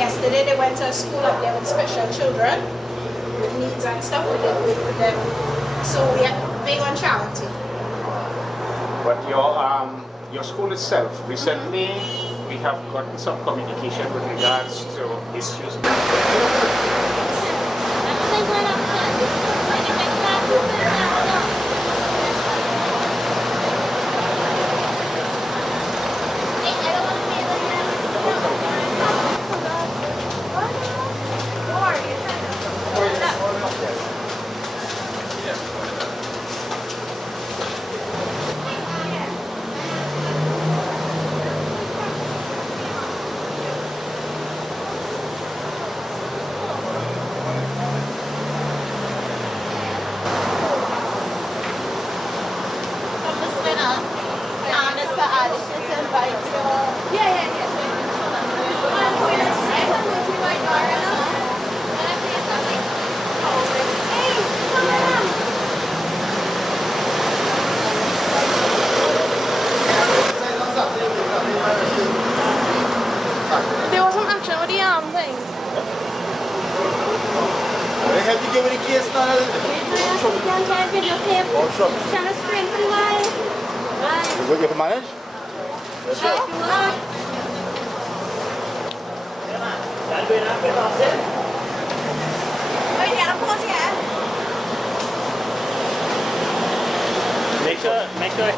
yesterday they went to a school up there with special children with needs and stuff. We did with them. So we are big on charity. But your school itself, recently we have gotten some communication with regards to issues. There was some action with the arm thing. They have to give it a kiss now. Is what you can manage? That's it. Make sure.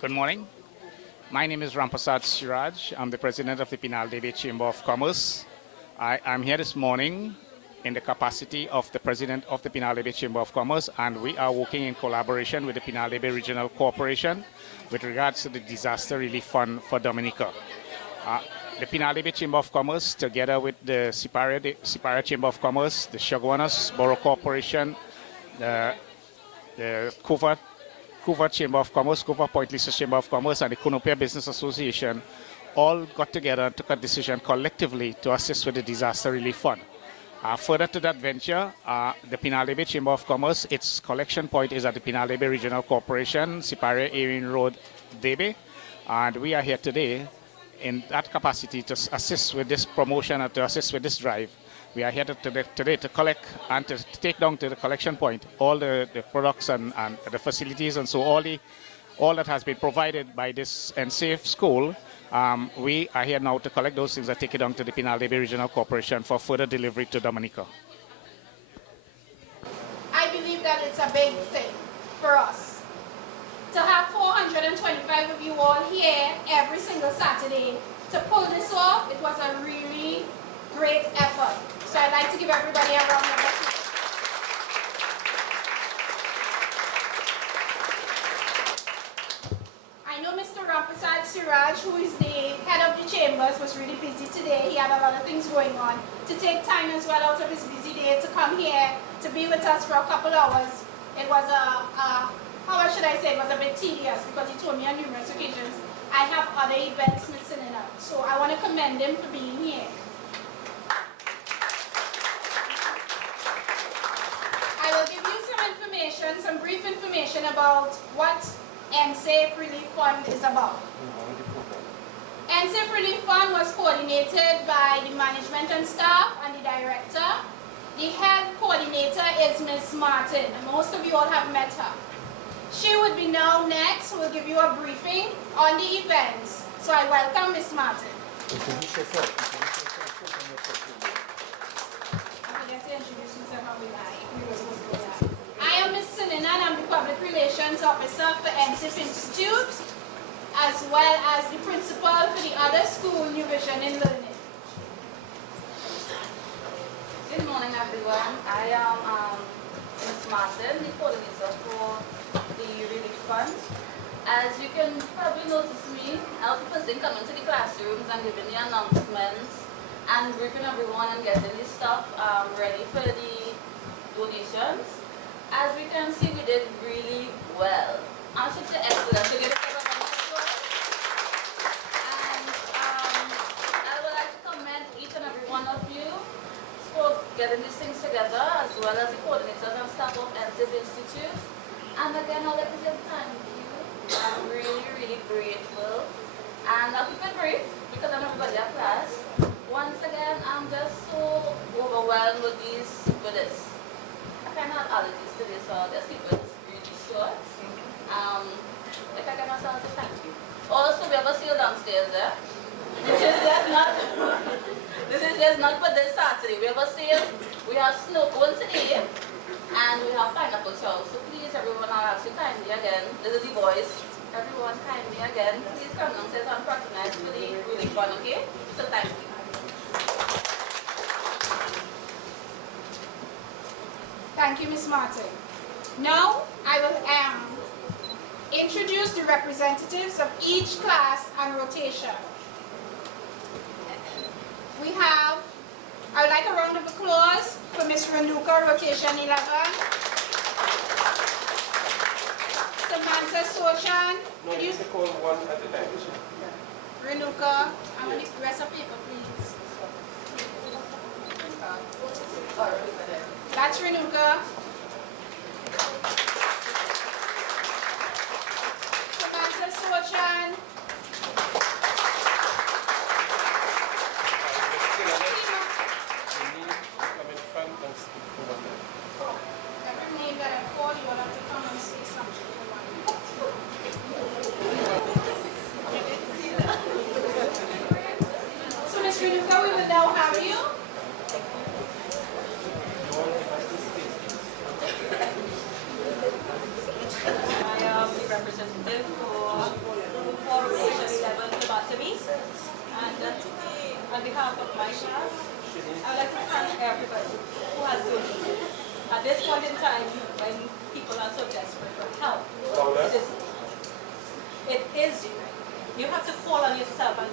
Good morning. My name is Rampasad Siraj. I'm the president of the Pinal-Debe Chamber of Commerce. I'm here this morning in the capacity of the president of the Pinal-Debe Chamber of Commerce, and we are working in collaboration with the Pinal-Debe Regional Corporation with regards to the Disaster Relief Fund for Dominica. The Pinal-Debe Chamber of Commerce, together with the Siparia Chamber of Commerce, the Chaguanas Borough Corporation, the Vancouver Chamber of Commerce, Vancouver Point Lisa Chamber of Commerce, and the Cunupia Business Association all got together and took a decision collectively to assist with the Disaster Relief Fund. Further to that venture, the Pinal-Debe Chamber of Commerce, its collection point is at the Pinal-Debe Regional Corporation, Siparia Erin Road, Debe. And we are here today in that capacity to assist with this promotion and to assist with this drive. We are here today to collect and to take down to the collection point all the products and the facilities, and so all that has been provided by this Ensafe school. We are here now to collect those things and take it down to the Pinal-Debe Regional Corporation for further delivery to Dominica. I believe that it's a big thing for us. To have 425 of you all here every single Saturday to pull this off, it was a really great effort. So I'd like to give everybody a round of applause. I know Mr. Rampasad Siraj, who is the head of the chambers, was really busy today. He had a lot of things going on. To take time as well out of his busy day to come here to be with us for a couple hours, it was how should I say, it was a bit tedious because he told me on numerous occasions, I have other events missing out. So I want to commend him for being here. I will give you some information, some brief information about what Ensafe Relief Fund is about. Ensafe Relief Fund was coordinated by the management and staff and the director. The head coordinator is Ms. Martin, and most of you all have met her. She would be now next, who will give you a briefing on the events. So I welcome Ms. Martin. I am Ms. Sininan, I'm the Public Relations Officer for Ensafe Institute, as well as the principal for the other school, New Vision in Learning. Good morning, everyone. I am Ms. Martin, the coordinator for the Relief Fund. As you can probably notice me, I'll be person coming to the classrooms and giving the announcements and briefing everyone and getting the stuff ready for the donations. As we can see, we did really well. I should say excellent. So give us a round of applause. And I would like to commend each and every one of you for getting these things together, as well as the coordinators and staff of Ensafe Institute. And again, I'd like to say thank you. I'm really, really grateful. And I'll keep it brief because I know everybody at class. Once again, I'm just so overwhelmed with this. I kind of have allergies today, so I'll just keep it really short. If I can also say thank you. Also, we have a sale downstairs there. This is just not for this Saturday. We have a sale. We have snow cone today. And we have pineapple chow. So please, everyone, I'll ask you kindly again. This is the boys. Everyone, kindly again. Please come downstairs and patronize for the relief fund, okay? So thank you. Thank you, Ms. Martin. Now, I will introduce the representatives of each class on rotation. We have, I would like a round of applause for Ms. Renuka, rotation 11. Samantha Sochan. No, you have to call one at a time. Renuka, I want the rest of paper, please. That's Renuka. Samantha Sochan. Every name that I call, you will have to come and say something. So, Ms. Renuka, we will now have you. I am the representative for rotation 11 phlebotomy, and on behalf of my class, I would like to thank everybody who has donated. At this point in time, when people are so desperate for help, you have to call on yourself and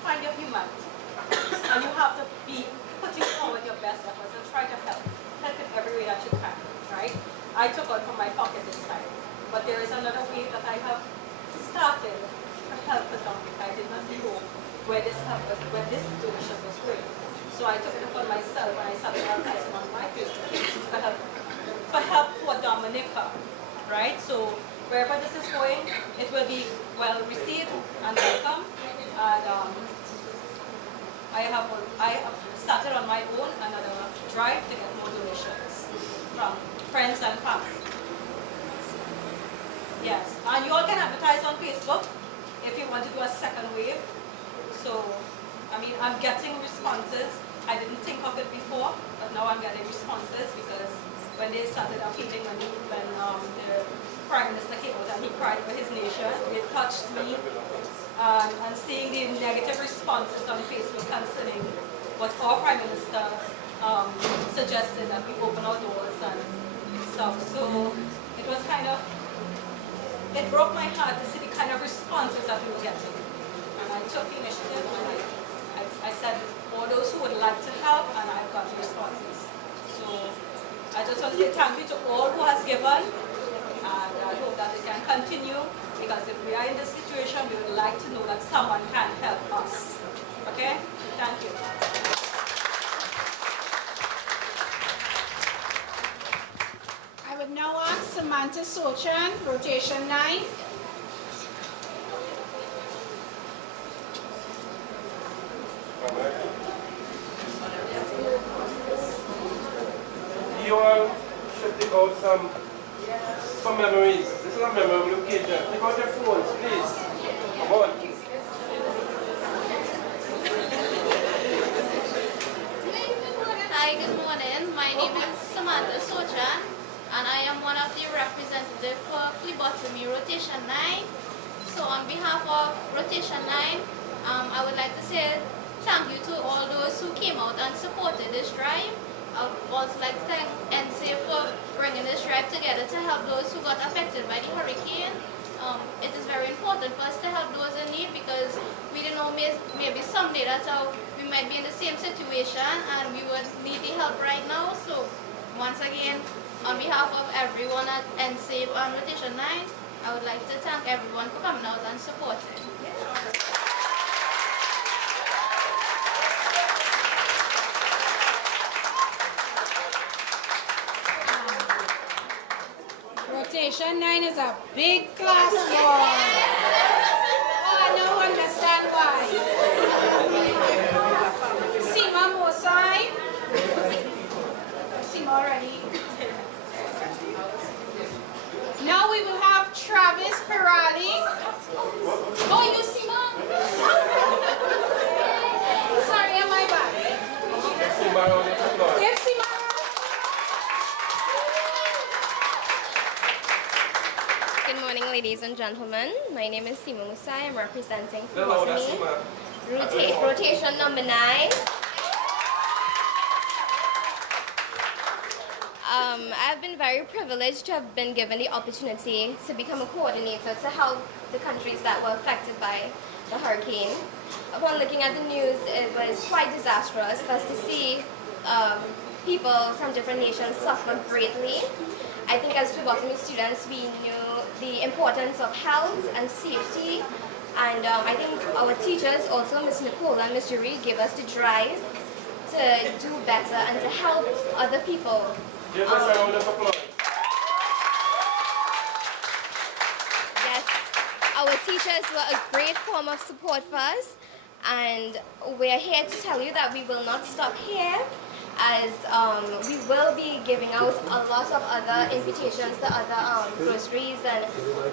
find your humanity, and you have to be putting forward your best efforts and try to help in every way that you can, right? I took out from my pocket this time. But there is another way that I have started to help the Dominica. I did not know where this donation was going. So I took it upon myself and I started advertising on my Facebook page for help for Dominica, right? So wherever this is going, it will be well received and welcome. And I have started on my own another drive to get more donations from friends and family. Yes, and you all can advertise on Facebook if you want to do a second wave. So, I mean, I'm getting responses. I didn't think of it before, but now I'm getting responses because when they started appealing when the Prime Minister came out and he cried for his nation, it touched me. And seeing the negative responses on Facebook concerning what our Prime Minister suggested that we open our doors and stuff. So it was kind of, it broke my heart to see the kind of responses that we were getting. And I took the initiative and I said, all those who would like to help, and I've got responses. So I just want to say thank you to all who has given, and I hope that it can continue, because if we are in this situation, we would like to know that someone can help us. Okay? Thank you. I would now ask Samantha Sochan, rotation 9. You all should take out some memories. This is a memorable occasion. Take out your phones, please. Come on. Hi, good morning. My name is Samantha Sochan, and I am one of the representatives for phlebotomy rotation 9. So on behalf of rotation 9, I would like to say thank you to all those who came out and supported this drive. I would also like to thank Ensafe for bringing this drive together to help those who got affected by the hurricane. It is very important for us to help those in need, because we don't know, maybe someday we might be in the same situation and we would need the help right now. So once again, on behalf of everyone at Ensafe on rotation 9, I would like to thank everyone for coming out and supporting. Rotation 9 is a big class war. Oh, I don't understand why. Sima Mosai. Sima already. Now we will have Travis Pirali. Oh, you Sima? Sorry, am I bad? Give Sima. Good morning, ladies and gentlemen. My name is Sima Musai. I'm representing phlebotomy, rotation number 9. I've been very privileged to have been given the opportunity to become a coordinator to help the countries that were affected by the hurricane. Upon looking at the news, it was quite disastrous for us to see people from different nations suffer greatly. I think as phlebotomy students, we knew the importance of health and safety, and I think our teachers, also Ms. Nicole and Ms. Jury, gave us the drive to do better and to help other people. Give us a round of applause. Yes, our teachers were a great form of support for us, and we're here to tell you that we will not stop here, as we will be giving out a lot of other invitations to other groceries and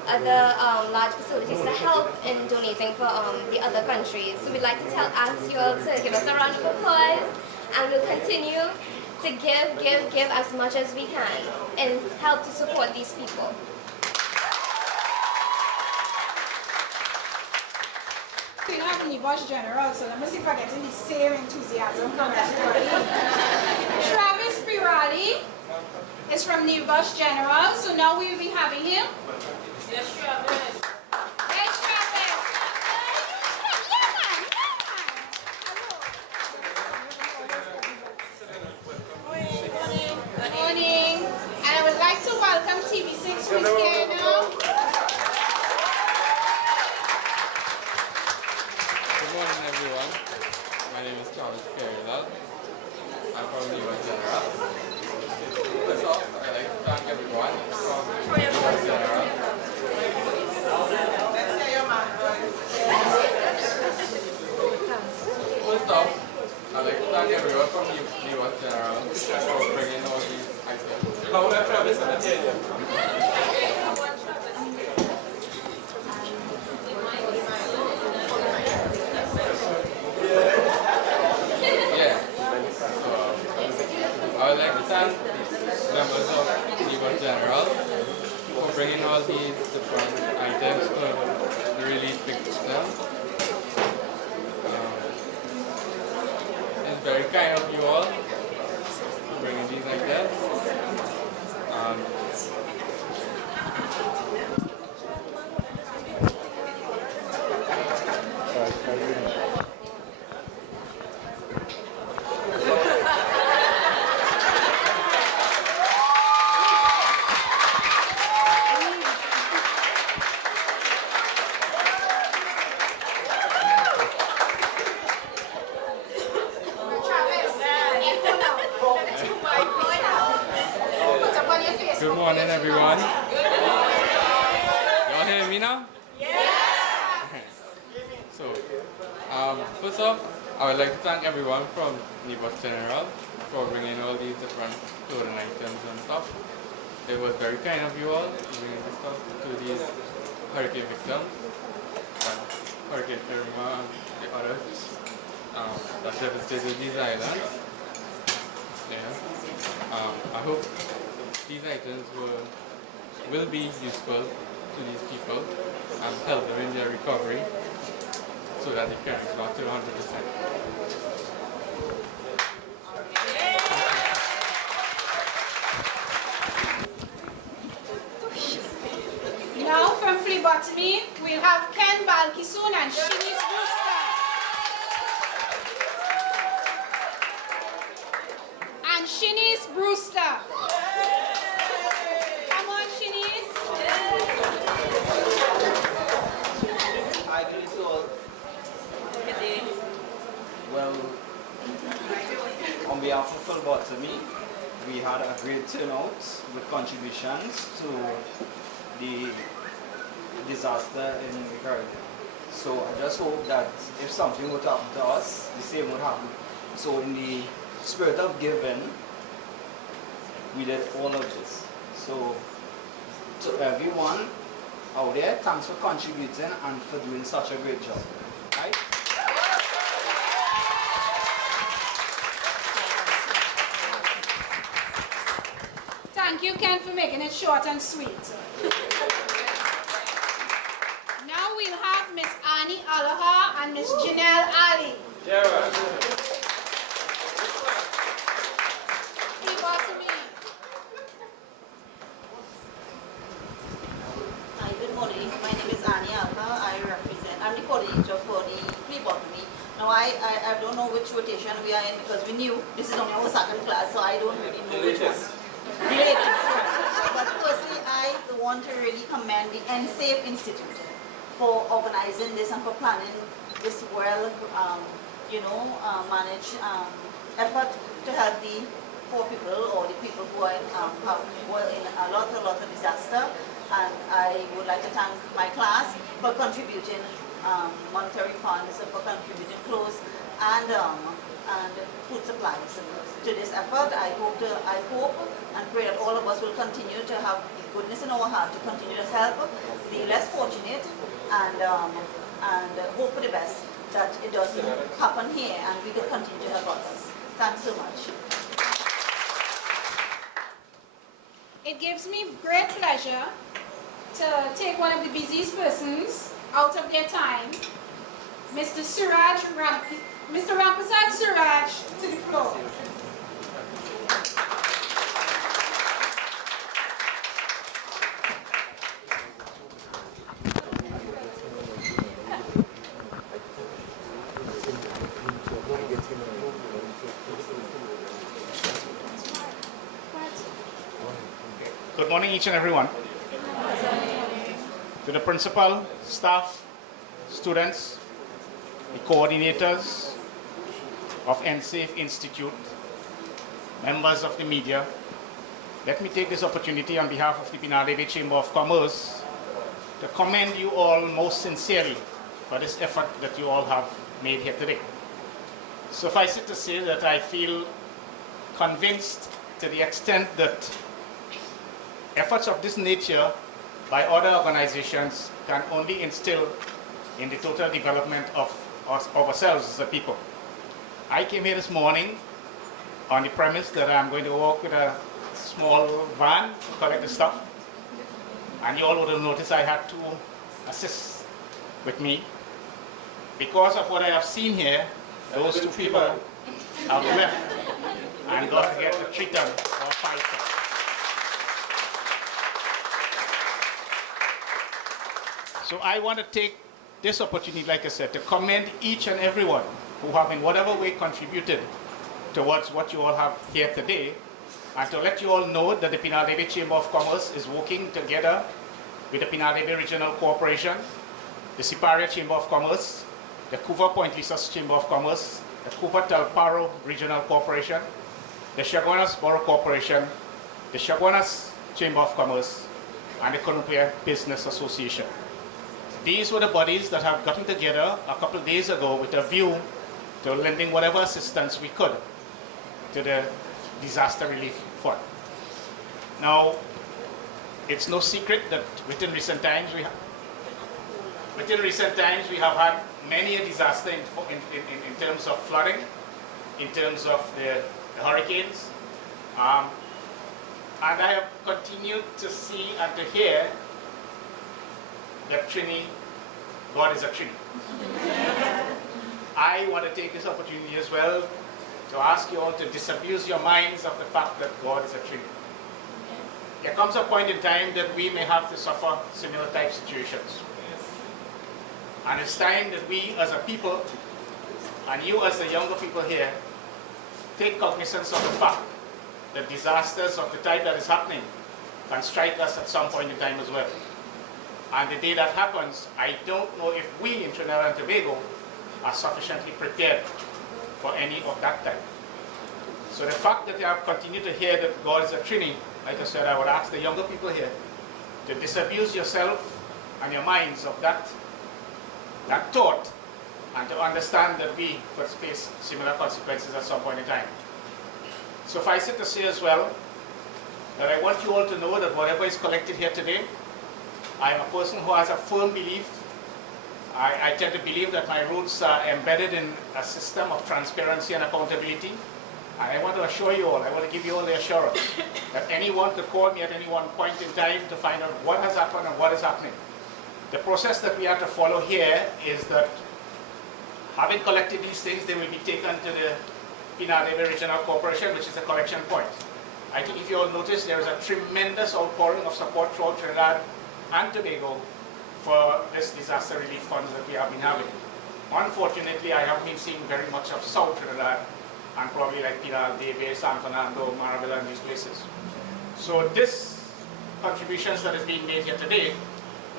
other large facilities to help in donating for the other countries. So we'd like to ask you all to give us a round of applause, and we'll continue to give as much as we can and help to support these people. We don't have any Bosch General, so let me see if I get the same enthusiasm from everybody. Travis Pirali is from New Bosch General, so now we will be having him. Yes, Travis. Yes, Travis. Good morning. And I would like to welcome TV6 who is here now. thank everyone from the US General for bringing all these items. How will I Travis entertain you? Yeah. I would like to thank members of the US General for bringing all these different items to the relief victims. It's very kind of you all for bringing these items. Good morning, everyone. Y'all hear me now? So, first off, I would like to thank everyone from Neighbors General for bringing all these different clothing items and stuff. It was very kind of you all to bring this stuff to these hurricane victims, and Hurricane Irma and the others that devastated these islands. Yeah. I hope these items will be useful to these people and help them in their recovery so that they can restore to 100%. Now from phlebotomy, we'll have Ken Balkisoon and Shini's Brewster. And Shini's Brewster. Come on, Shini's. Hi, greetings to all. Well, on behalf of phlebotomy, we had a great turnout with contributions to the disaster in the Caribbean. So I just hope that if something would happen to us, the same would happen. So in the spirit of giving, we did all of this. So to everyone out there, thanks for contributing and for doing such a great job. Right? Thank you, Ken, for making it short and sweet. Now we'll have Miss Annie Aloha and Miss Janelle Ali. Phlebotomy. Hi, good morning. My name is Annie Alka. I'm the coordinator for the phlebotomy. Now, I don't know which rotation we are in because we knew this is only our second class, so I don't really know which one. Related. But firstly, I want to really commend the Ensafe Institute for organizing this and for planning this managed effort to help the poor people or the people who are in a lot of disaster. And I would like to thank my class for contributing monetary funds, for contributing clothes and food supplies to this effort. I hope and pray that all of us will continue to have the goodness in our heart to continue to help the less fortunate and hope for the best that it doesn't happen here and we can continue to help others. Thanks so much. It gives me great pleasure to take one of the busiest persons out of their time, Mr. Rampasad Suraj, to the floor. Good morning, each and everyone. To the principal, staff, students, the coordinators of Ensafe Institute, members of the media, let me take this opportunity on behalf of the Pinal Bay Chamber of Commerce to commend you all most sincerely for this effort that you all have made here today. Suffice it to say that I feel convinced to the extent that efforts of this nature by other organizations can only instill in the total development of ourselves as a people. I came here this morning on the premise that I'm going to walk with a small van to collect the stuff. And you all would have noticed I had 2 assists with me. Because of what I have seen here, those 2 people have left and got to get the 3 ton or 5 ton. So I want to take this opportunity, like I said, to commend each and everyone who have in whatever way contributed towards what you all have here today, and to let you all know that the Pinal-Debe Chamber of Commerce is working together with the Pinal-Debe Regional Corporation, the Siparia Chamber of Commerce, the Couva Point Lisas Chamber of Commerce, the Couva Talparo Regional Corporation, the Chaguanas Borough Corporation, the Chaguanas Chamber of Commerce, and the Konupia Business Association. These were the bodies that have gotten together a couple of days ago with a view to lending whatever assistance we could to the disaster relief fund. Now, it's no secret that within recent times we have had many a disaster in terms of flooding, in terms of the hurricanes, and I have continued to see and to hear that Trini, God is a Trini. I want to take this opportunity as well to ask you all to disabuse your minds of the fact that God is a Trinity. There comes a point in time that we may have to suffer similar type situations. And it's time that we as a people, and you as the younger people here, take cognizance of the fact that disasters of the type that is happening can strike us at some point in time as well. And the day that happens, I don't know if we in Trinidad and Tobago are sufficiently prepared for any of that type. So the fact that you have continued to hear that God is a Trinity, like I said, I would ask the younger people here to disabuse yourself and your minds of that thought, and to understand that we could face similar consequences at some point in time. Suffice it to say as well that I want you all to know that whatever is collected here today, I am a person who has a firm belief. I tend to believe that my roots are embedded in a system of transparency and accountability. And I want to assure you all, I want to give you all the assurance that anyone could call me at any one point in time to find out what has happened and what is happening. The process that we have to follow here is that having collected these things, they will be taken to the Pinal-Debe Regional Corporation, which is the collection point. I think if you all notice, there is a tremendous outpouring of support throughout Trinidad and Tobago for this disaster relief funds that we have been having. Unfortunately, I haven't been seeing very much of South Trinidad and probably like Pinal-Debe, San Fernando, Maravilla, and these places. So this contributions that is being made here today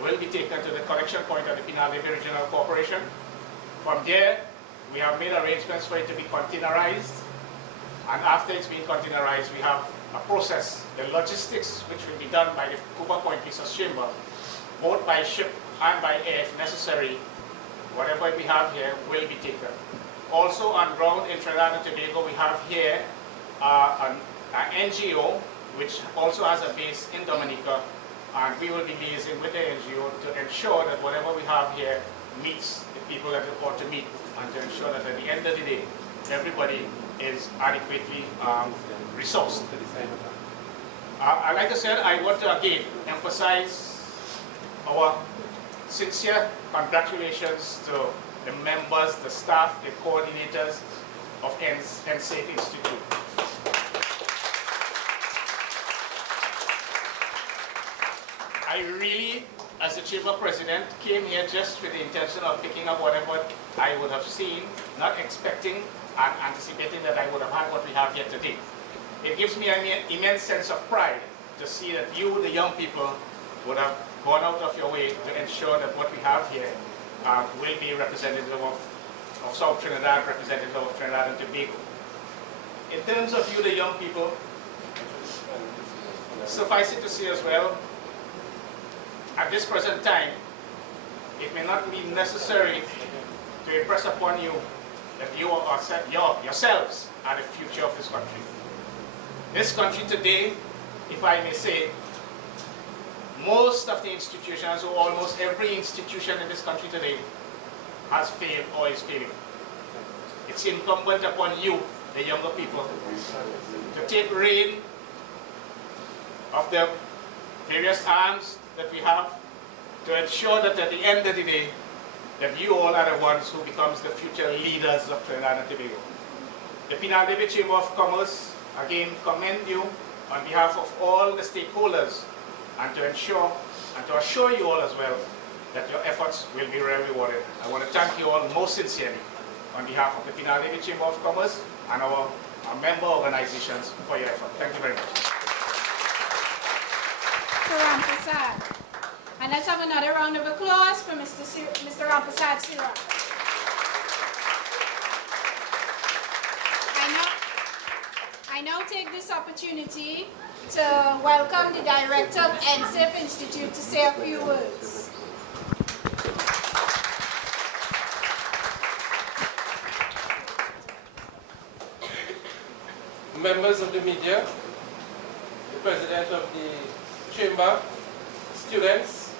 will be taken to the collection point of the Pinal-Debe Regional Corporation. From there, we have made arrangements for it to be containerized, and after it's been containerized, we have a process, the logistics, which will be done by the Couva Point Lisas Chamber, both by ship and by air if necessary. Whatever we have here will be taken. Also on ground in Trinidad and Tobago, we have here an NGO, which also has a base in Dominica, and we will be liaising with the NGO to ensure that whatever we have here meets the people that we want to meet, and to ensure that at the end of the day, everybody is adequately resourced. Like I said, I want to again emphasize our sincere congratulations to the members, the staff, the coordinators of Ensafe Institute. I really, as the Chamber President, came here just with the intention of picking up whatever I would have seen, not expecting and anticipating that I would have had what we have here today. It gives me an immense sense of pride to see that you, the young people, would have gone out of your way to ensure that what we have here will be representative of South Trinidad, representative of Trinidad and Tobago. In terms of you, the young people, suffice it to say as well, at this present time, it may not be necessary to impress upon you that yourselves are the future of this country. This country today, if I may say, most of the institutions, or almost every institution in this country today, has failed or is failing. It's incumbent upon you, the younger people, to take reign of the various arms that we have to ensure that at the end of the day, that you all are the ones who becomes the future leaders of Trinidad and Tobago. The Penal Debate Chamber of Commerce, again, commend you on behalf of all the stakeholders and to ensure and to assure you all as well that your efforts will be well rewarded. I want to thank you all most sincerely on behalf of the Penal Debate Chamber of Commerce and our member organizations for your effort. Thank you very much. Rampasad. And let's have another round of applause for Mr. Rampasad Siraj. I now take this opportunity to welcome the director of Ensafe Institute to say a few words. Members of the media, the president of the chamber, students,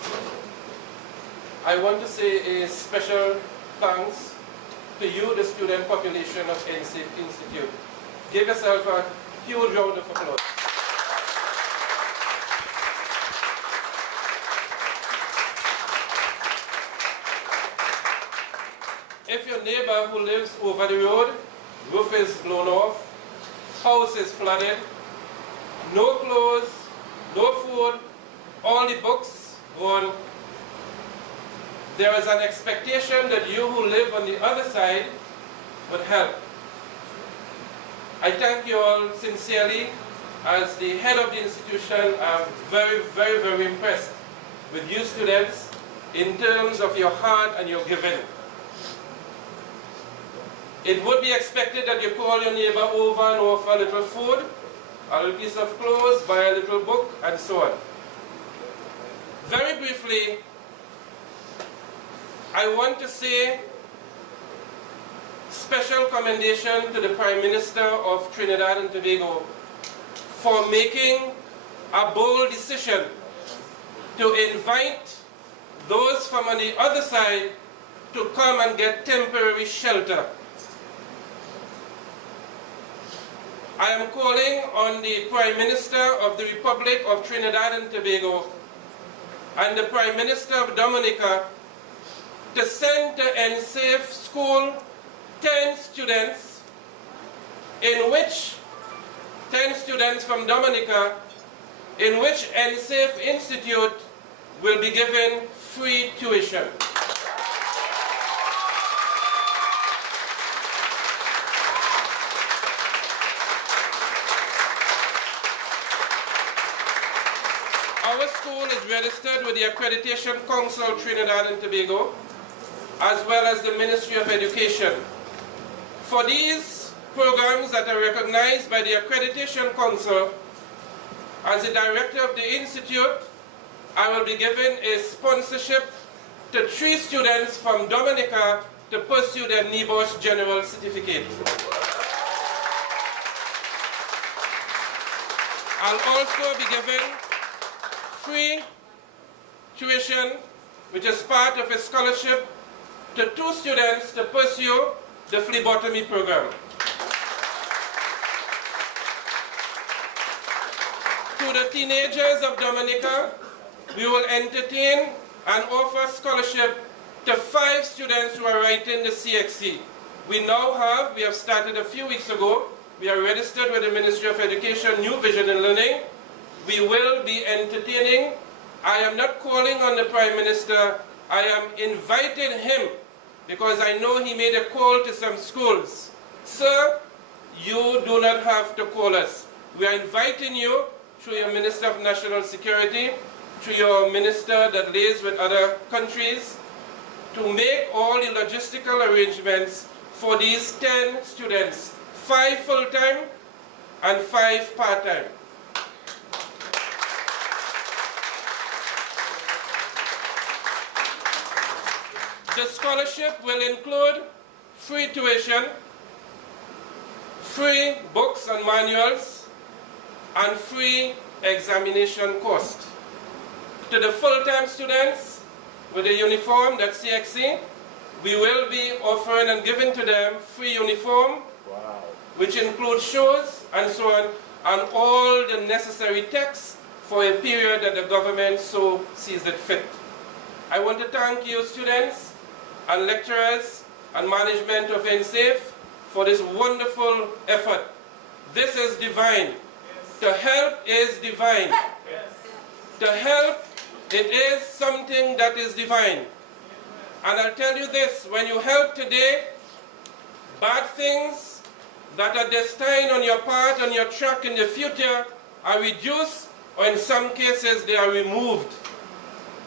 I want to say a special thanks to you, the student population of Ensafe Institute. Give yourself a huge round of applause. If your neighbor who lives over the road, roof is blown off, house is flooded, no clothes, no food, all the books gone, there is an expectation that you who live on the other side would help. I thank you all sincerely. As the head of the institution, I'm very, very, very impressed with you students in terms of your heart and your giving. It would be expected that you call your neighbor over and offer a little food, a little piece of clothes, buy a little book, and so on. Very briefly, I want to say special commendation to the Prime Minister of Trinidad and Tobago for making a bold decision to invite those from on the other side to come and get temporary shelter. I am calling on the Prime Minister of the Republic of Trinidad and Tobago and the Prime Minister of Dominica to send to Ensafe School 10 students, in which 10 students from Dominica, in which Ensafe Institute will be given free tuition. Our school is registered with the Accreditation Council of Trinidad and Tobago, as well as the Ministry of Education. For these programs that are recognized by the Accreditation Council, as the director of the institute, I will be given a sponsorship to 3 students from Dominica to pursue their NEBOSH General Certificate. I'll also be given free tuition, which is part of a scholarship to 2 students to pursue the phlebotomy program. To the teenagers of Dominica, we will entertain and offer scholarship to 5 students who are writing the CXC. We have started a few weeks ago, we are registered with the Ministry of Education, New Vision and Learning. We will be entertaining. I am not calling on the Prime Minister, I am inviting him because I know he made a call to some schools. Sir, you do not have to call us. We are inviting you through your Minister of National Security, through your minister that liaisons with other countries, to make all the logistical arrangements for these 10 students, 5 full-time and 5 part-time. The scholarship will include free tuition, free books and manuals, and free examination cost. To the full-time students with a uniform, that's CXC, we will be offering and giving to them free uniform, which includes shoes and so on, and all the necessary texts for a period that the government so sees it fit. I want to thank you students and lecturers and management of Ensafe for this wonderful effort. This is divine. To help is divine. To help, it is something that is divine. And I'll tell you this, when you help today, bad things that are destined on your path, on your track in the future, are reduced, or in some cases they are removed.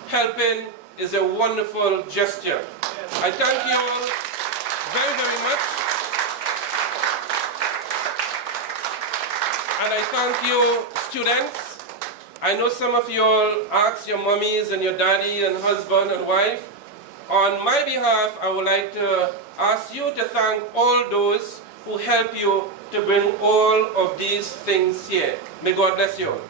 Helping is a wonderful gesture. I thank you all very, very much. And I thank you, students. I know some of you all asked your mummies and your daddy and husband and wife. On my behalf, I would like to ask you to thank all those who help you to bring all of these things here. May God bless you all.